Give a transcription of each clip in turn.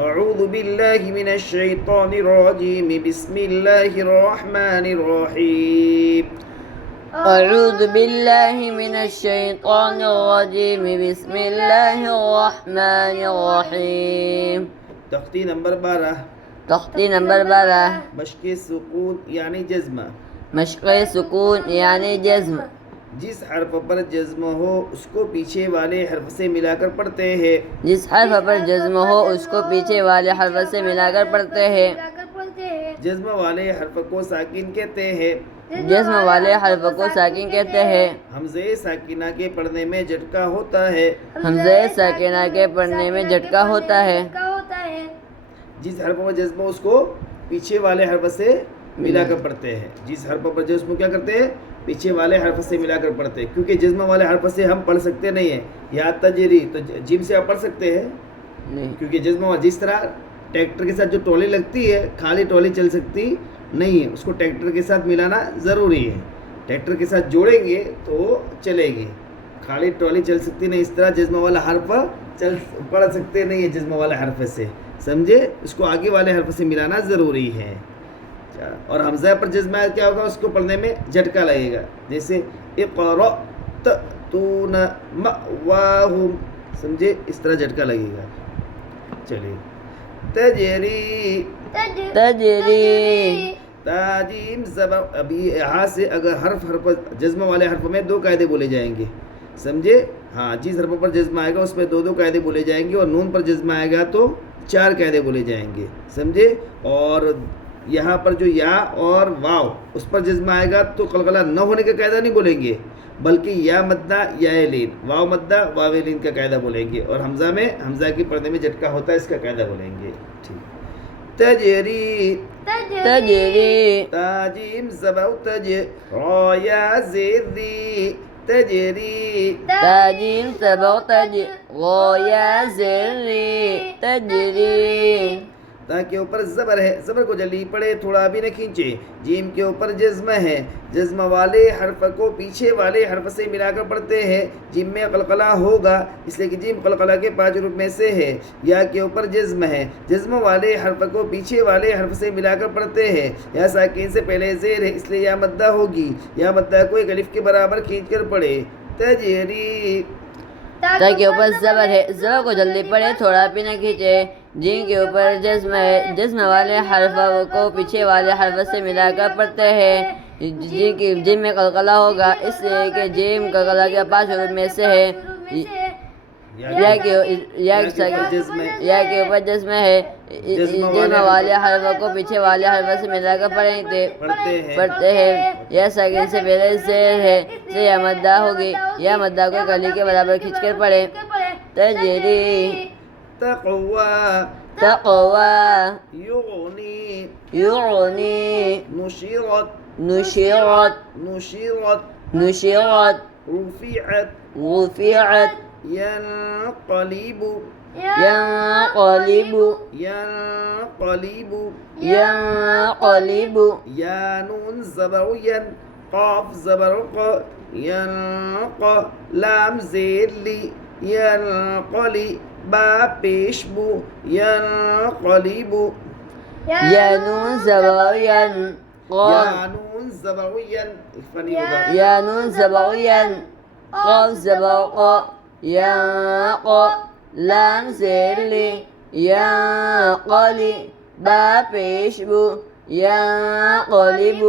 اعوذ باللہ من الشیطان الرجیم بسم اللہ الرحمن الرحیم. اعوذ باللہ من الشیطان الرجیم بسم اللہ الرحمن الرحیم. تختی نمبر 12. تختی نمبر 12. مشق سکون یعنی جزم. مشق سکون یعنی جزم. جس حرف پر جزم ہو اس کو پیچھے والے حرف سے ملا کر پڑھتے ہیں. جس حرف پر جزم ہو اس کو پیچھے والے حرف سے ملا کر پڑھتے ہیں. جزم والے حرف کو ساکن کہتے ہیں. جزم والے حرف کو ساکن کہتے ہیں. حمزہ ساکنہ کے پڑھنے میں جھٹکا ہوتا ہے. حمزہ ساکنہ کے پڑھنے میں جھٹکا ہوتا ہے. جس حرف پر جزم ہو اس کو پیچھے والے حرف سے ملا کر پڑھتے ہیں. جس حرف پر جزم کیا کرتے ہیں؟ پیچھے والے حرف سے ملا کر پڑھتے ہیں. کیونکہ جزم والے حرف سے ہم پڑھ سکتے نہیں ہیں. یا تجری تو جیم سے آپ پڑھ سکتے ہیں نہیں. کیونکہ جزم جس طرح ٹریکٹر کے ساتھ جو ٹرالی لگتی ہے خالی ٹرالی چل سکتی نہیں ہے, اس کو ٹریکٹر کے ساتھ ملانا ضروری ہے. ٹریکٹر کے ساتھ جوڑیں گے تو چلے گی, خالی ٹرالی چل سکتی نہیں. اس طرح جزم والا حرف پڑھ سکتے نہیں ہے جزم والے حرف سے, سمجھے؟ اس کو آگے والے حرف سے ملانا ضروری ہے. اور حمزہ پر جزم کیا ہوگا؟ اس کو پڑھنے میں جھٹکا لگے گا. جیسے اقرأتون مأواہم, سمجھے؟ اس طرح جھٹکا لگے گا. چلیے تجری. تجری. تاجیم زبر. ابھی یہاں سے اگر حرف جزم والے حرف میں 2 قاعدے بولے جائیں گے, سمجھے؟ ہاں, جس حرف پر جزم آئے گا اس میں 2 قاعدے بولے جائیں گے, اور نون پر جزم آئے گا تو 4 قاعدے بولے جائیں گے, سمجھے؟ اور یہاں پر جو یا اور واو اس پر جزم آئے گا تو قلقلہ نہ ہونے کا قاعدہ نہیں بولیں گے, بلکہ یا مدہ یا لین, واو مدہ واو لین کا قاعدہ بولیں گے. اور حمزہ میں حمزہ کے پردے میں جھٹکا ہوتا ہے, اس کا قاعدہ بولیں گے. ٹھیک. تجری. تجری. تاجیم زبر تج را یا زیر دی. تجری. تاجیم سبع تج غایا زری. تجری. تا کے اوپر زبر ہے, زبر کو جلدی پڑھے تھوڑا بھی نہ کھینچے. جیم کے اوپر جزم ہے, جزم والے حرف کو پیچھے والے حرف سے ملا کر پڑھتے ہیں. جیم میں قلقلہ ہوگا اس لیے کہ جیم قلقلہ کے 5 حروف میں سے ہے. یا کے اوپر جزم ہے, جزم والے حرف کو پیچھے والے حرف سے ملا کر پڑھتے ہیں. یا ساکن سے پہلے زیر ہے اس لیے یا مدہ ہوگی. یا مدہ کو ایک الف کے برابر کھینچ کر پڑھے. تجری. تا کے اوپر زبر ہے, زبر کو جلدی پڑھے تھوڑا بھی نہ کھینچے. جیم کے اوپر جزم ہے, جزم والے حرف کو پیچھے والے حرف سے ملا کر پڑھتے ہیں. جیم میں قلقلہ ہوگا اس لیے کہ جیم قلقلہ کے 5 حروف میں سے ہے. یا کے اوپر جزم ہے, جزم والے حرف کو پیچھے والے حرف سے ملا کر پڑھتے ہیں. یا ساکن سے پہلے زیر ہے سے یا مدہ ہوگی. یا مدہ کو کلی کے برابر کھینچ کر پڑھے. تجری. تقوی. تقوی. یغنی. یغنی. نشرت. نشرت. نشرت. نشرت. رفعت. رفعت. ينقلب. ينقلب. ينقلب. ينقلب. يا نون زبر ين, قاف زبر ق, ينق, لام زیر لی, ينقلی, با پیش بو, ينقلب. یا نون زبر ین, یا نون زبر ین, فنی ہوگا. یا نون زبر ین, قاف زبر ق, ينق, لام زیر لی, ينقلی, با پیش بو, ينقلب.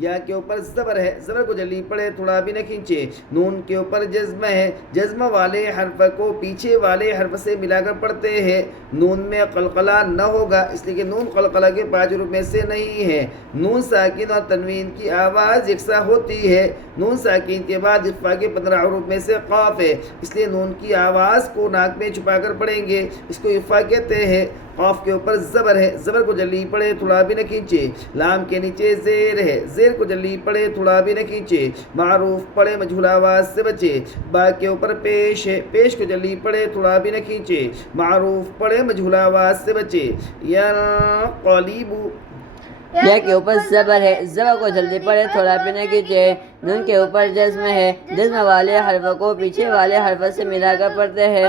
یا کے اوپر زبر ہے, زبر کو جلدی پڑھے تھوڑا بھی نہ کھینچے. نون کے اوپر جزم ہے, جزم والے حرف کو پیچھے والے حرف سے ملا کر پڑھتے ہیں. نون میں قلقلہ نہ ہوگا اس لیے کہ نون قلقلہ کے 5 حروف میں سے نہیں ہے. نون ساکن اور تنوین کی آواز یکساں ہوتی ہے. نون ساکن کے بعد اخفا کے 15 حروف میں سے قاف ہے, اس لیے نون کی آواز کو ناک میں چھپا کر پڑھیں گے, اس کو اخفا کہتے ہیں. قاف کے اوپر زبر ہے, زبر کو جلدی پڑھے تھوڑا بھی نہ کھینچے. لام کے نیچے زیر ہے, زیر کو جلدی پڑھے تھوڑا بھی نہ کھینچے. معروف پڑھے مجہول آواز سے بچے. با کے اوپر پیش ہے, پیش کو جلدی پڑھے تھوڑا بھی نہ کھینچے. معروف پڑھے مجہول آواز سے بچے. ینقلب. یا کے اوپر زبر ہے, زبر کو جلدی پڑھے تھوڑا بھی نہ کھینچے. نون کے اوپر جزم ہے, جزم والے حرف کو پیچھے والے حرف سے ملا کر پڑھتے ہیں.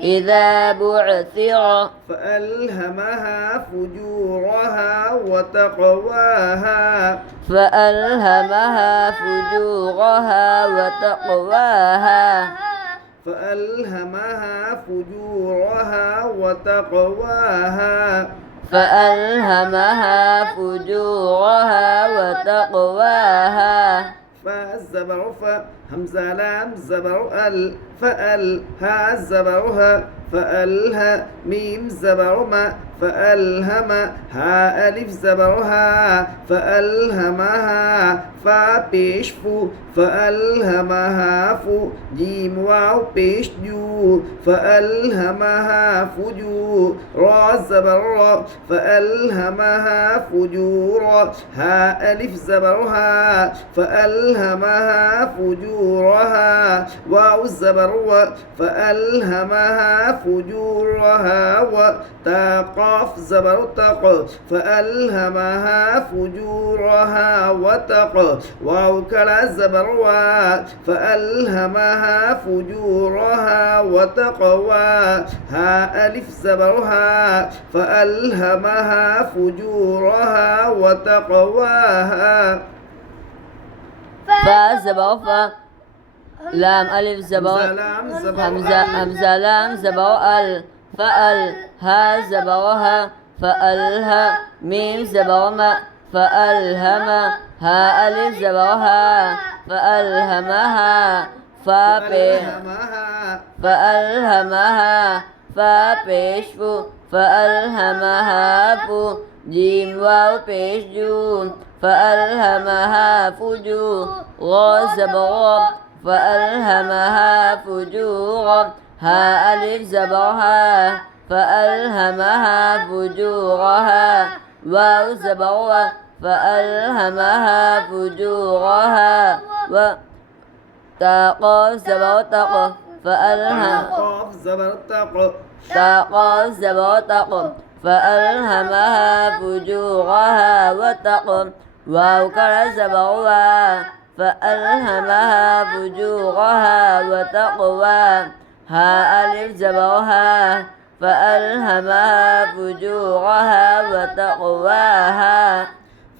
إذا بعثر فألهمها فجورها وتقواها فألهمها فجورها وتقواها فألهمها فجورها وتقواها فألهمها فجورها وتقواها. فالزبر ف همزة لام زبر ال فأل ها زبرها فألها ميم زبر ما فألهم ها ألف زبرها فألهمها فا پیش فو فألهمها فو جيم واو پیش جو فألهمها فجور را زبر را فألهمها فجورا ها ألف زبرها فألهمها فجورها واو الزبر فألهمها فجورها وتا قاف زبر تق فألهمها فجورها وتق واو كلا زبر فألهمها فجورها وتقوى ها ألف زبرها فألهمها فجورها وتقواها فا زبر فا لام ألف زبر همزة لام زبر ال فأل ها زبرها فألها ميم زبر ما فألهم ها ألف زبرها فألهمها فألهمها فا پیش فو فألهمها فو جيم واو پیش جو فألهمها فجور غا زبر فألهمها فجورا ها ألف زبرها فألهمها فجورها واو زبر فألهمها فجورها وتا قاف زبر تق قاف زبر تق تا قاف زبر تق فألهمها فجورها وتق واو كلا زبر فألهمها فجورها وتقوى ها ألف زبرها فألهمها فجورها وتقواها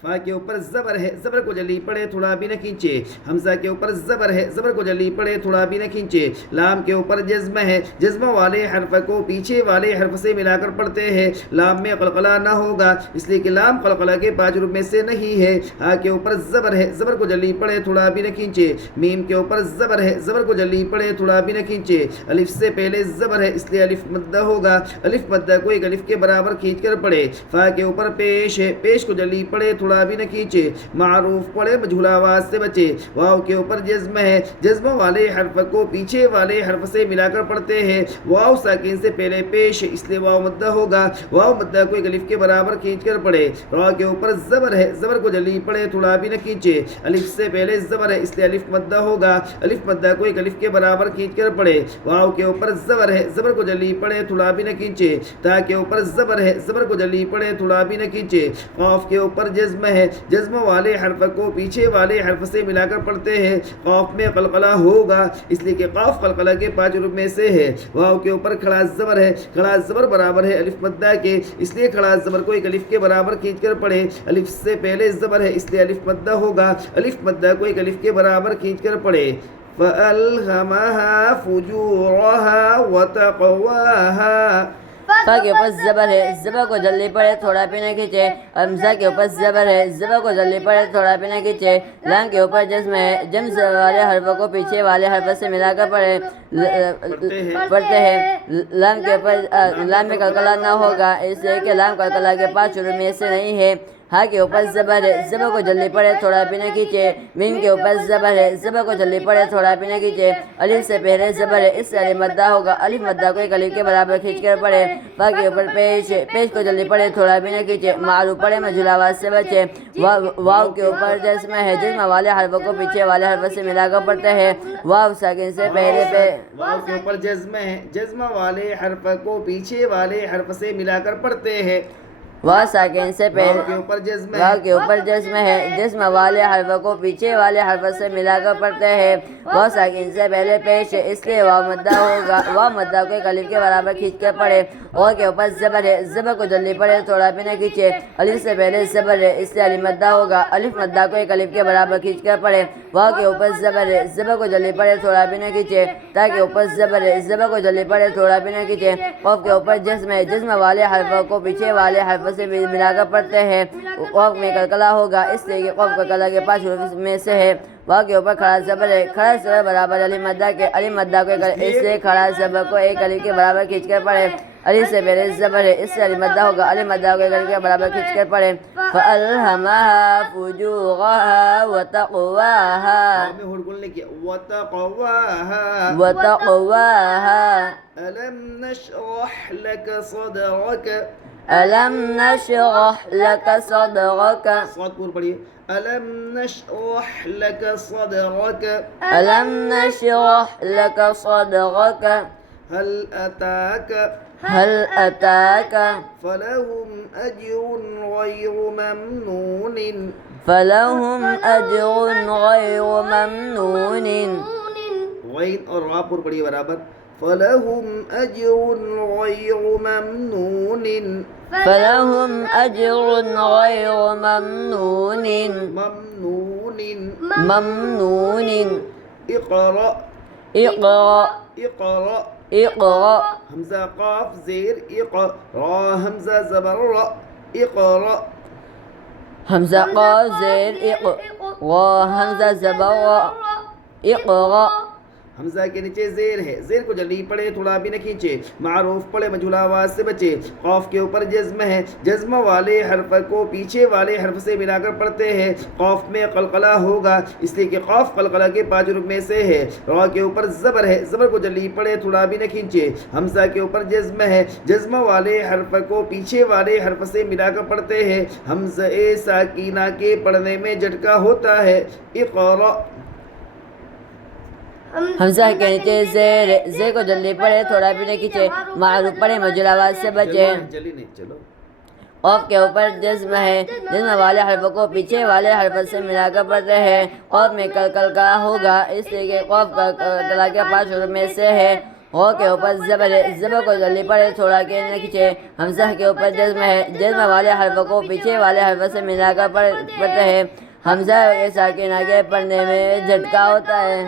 فا کے اوپر زبر ہے زبر کو جلی پڑے تھوڑا بھی نہ کھینچے حمزہ کے اوپر زبر ہے زبر کو جلی پڑے تھوڑا بھی نہ کھینچے لام کے اوپر جزم ہے جزم والے حرف کو پیچھے والے حرف سے ملا کر پڑھتے ہیں لام میں قلقلہ نہ ہوگا اس لیے کہ لام قلقلہ کے 5 حروف میں سے نہیں ہے ہا کے اوپر زبر ہے زبر کو جلی پڑے تھوڑا بھی نہ کھینچے میم کے اوپر زبر ہے زبر کو جلی پڑے تھوڑا بھی نہ کھینچے الف سے پہلے زبر ہے اس لیے الف مدہ ہوگا الف مدہ کو ایک الف کے برابر کھینچ کر پڑھے فا کے اوپر پیش ہے پیش کو جلی پڑے تھوڑا بھی نہ کھینچے معروف پڑھے مجھول آواز سے بچے واو کے اوپر جزم ہے جزم والے حرف کو پیچھے والے حرف سے ملا کر پڑھتے ہیں واو ساکن سے پہلے پیش اس لیے واو مدہ ہوگا واو مدہ کو ایک الف کے برابر کھینچ کر پڑھے را کے اوپر زبر ہے زبر کو جلی پڑے تھوڑا بھی نہ کھینچے الف سے پہلے زبر ہے اس لیے الف مدہ ہوگا الف مدہ کو ایک الف کے برابر کھینچ کر پڑھے واو کے اوپر زبر ہے زبر کو جلی پڑے تھوڑا بھی نہ کھینچے تا کے اوپر زبر ہے زبر کو جلی پڑے تھوڑا بھی نہ کھینچے قاف کے اوپر جزم ہے جزم والے حرف کو پیچھے والے حرف سے ملا کر پڑھتے ہیں قاف میں قلقلہ ہوگا اس لیے کہ قاف قلقلہ کے 5 حروف میں سے ہے واو کے اوپر کھڑا زبر ہے کھڑا زبر برابر ہے الف مدہ کے اس لیے کھڑا زبر کو ایک الف کے برابر کھینچ کر پڑھے الف سے پہلے زبر ہے اس لیے الف مدہ ہوگا الف مدہ کو ایک الف کے برابر کھینچ کر پڑھے فَأَلْهَمَهَا فُجُورَهَا وَتَقْوَاهَا فا کے اوپر زبر ہے زبر کو جلدی پڑے تھوڑا بھی نہ کھینچے حمزہ کے اوپر زبر ہے زبر کو جلدی پڑے تھوڑا بھی نہ کھینچے لام کے اوپر جزم ہے جزم والے حرف کو پیچھے والے حرف سے ملا کر پڑھتے ہیں لام کے اوپر لام میں قلقلہ نہ ہوگا اس لیے کہ لام قلقلہ کے 5 حروف میں سے نہیں ہے ہا کے اوپر زبر ہے زبر کو جلدی پڑے تھوڑا بھی نہ کھینچے میم کے اوپر زبر ہے زبر کو جلدی پڑے تھوڑا بھی نہ کھینچے الف سے پہلے زبر ہے اس سے الف مدہ ہوگا الف مدہ کو ایک الف کے برابر کھینچ کر پڑھے فا کے اوپر پیش ہے پیش کو جلدی پڑے تھوڑا بھی نہ کھینچے معروف پڑھے مجھول آواز سے بچے واو کے اوپر جزم ہے جزم والے حرف کو پیچھے والے حرف سے ملا کر پڑھتے ہیں واو ساکن سے پہلے واو کے اوپر جزم ہے جزم والے حرف کو پیچھے والے حرف سے ملا کر پڑھتے ہیں واو ساکن سے پہلے واو کے اوپر جزم واو کے اوپر جزم ہے جزم والے حرف کو پیچھے والے حرف سے ملا کر پڑھتے ہیں واو ساکن سے پہلے پیش ہے اس لیے واو مدہ ہوگا واو مدہ کو ایک الف کے برابر کھینچ کر پڑھے واو کے اوپر زبر ہے زبر کو جلدی پڑھے تھوڑا بھی نہ کھینچے الف سے پہلے زبر ہے اس لیے الف مدہ ہوگا الف مدہ کو ایک الف کے برابر کھینچ کر پڑھے واو کے اوپر زبر ہے زبر کو جلدی پڑھے تھوڑا بھی نہ کھینچے تا کے اوپر زبر ہے زبر کو جلدی پڑھے تھوڑا بھی نہ کھینچے قاف کے اوپر جزم ہے جزم والے حرف کو پیچھے والے حرف سے ملا کر پڑھتے ہیں قاف میں قلقلہ ہوگا اس لیے کہ قاف قلقلہ کے 5 حروف میں سے ہے واو کے اوپر کھڑا زبر ہے کھڑا زبر برابر الف مدہ کے الف مدہ کو اس لیے کھڑا زبر کو ایک الف کے برابر کھینچ کر پڑھے الف سے پہلے زبر ہے اس سے الف مدہ ہوگا الف مدہ کو ایک الف کے برابر کھینچ کر پڑھے فَأَلْهَمَهَا فُجُورَهَا وَتَقْوَاهَا میں ہوڑ بولنے کی وَتَقْوَاهَا وَتَقْوَاهَا أَلَمْ نَشْرَحْ لَكَ صَدْرَكَ أَلَمْ نَشْرَحْ لَكَ صَدْرَكَ صاد پور پڑھیے أَلَمْ نَشْرَحْ لَكَ صَدْرَكَ أَلَمْ نَشْرَحْ لَكَ صَدْرَكَ هل أتاك فلهم أجر غير ممنون فلهم أجر غير ممنون غين اور را پر پڑھیے برابر فلهم أجر غير ممنون فلهم أجر غير ممنون ممنون اقرأ اقرأ حمزہ قاف زیر اقرأ را حمزہ زبر را اقرأ حمزہ قاف زیر اقرأ حمزہ زبر اقرأ حمزہ کے نیچے زیر ہے زیر کو جلدی پڑھے تھوڑا بھی نہ کھینچے معروف پڑھے مجھول آواز سے بچے قاف کے اوپر جزم ہے جزم والے حرف کو پیچھے والے حرف سے ملا کر پڑھتے ہیں قاف میں قلقلہ ہوگا اس لیے کہ قاف قلقلہ کے 5 حروف میں سے ہے را کے اوپر زبر ہے زبر کو جلدی پڑھے تھوڑا بھی نہ کھینچے حمزہ کے اوپر جزم ہے جزم والے حرف کو پیچھے والے حرف سے ملا کر پڑھتے ہیں حمزہ ساکینہ کے پڑھنے میں جھٹکا ہوتا ہے اقرأ حمزہ کے نیچے زیر کو جلدی پڑھے تھوڑا بھی نہ کھینچے معروف پڑھے مجھول آواز سے بچے جلدی نہیں چلو قاف کے اوپر جزم ہے جزم والے حرف کو پیچھے والے حرف سے ملا کر پڑھتے ہیں قاف میں قلقلہ ہوگا اس لیے کہ قاف قلقلہ کے 5 حروف میں سے ہے غو کے اوپر زبر ہے زبر کو جلدی پڑھے تھوڑا کہ نہ کھینچے حمزہ کے اوپر جزم ہے جزم والے حرف کو پیچھے والے حرف سے ملا کر پڑھتے ہیں حمزہ کے ساکن آگے پڑھنے میں جھٹکا ہوتا ہے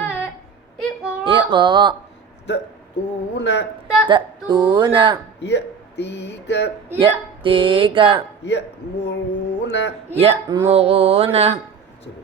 اقرا تأتون تأتون يأتيك یأتیک يأمرون یأمرون چلو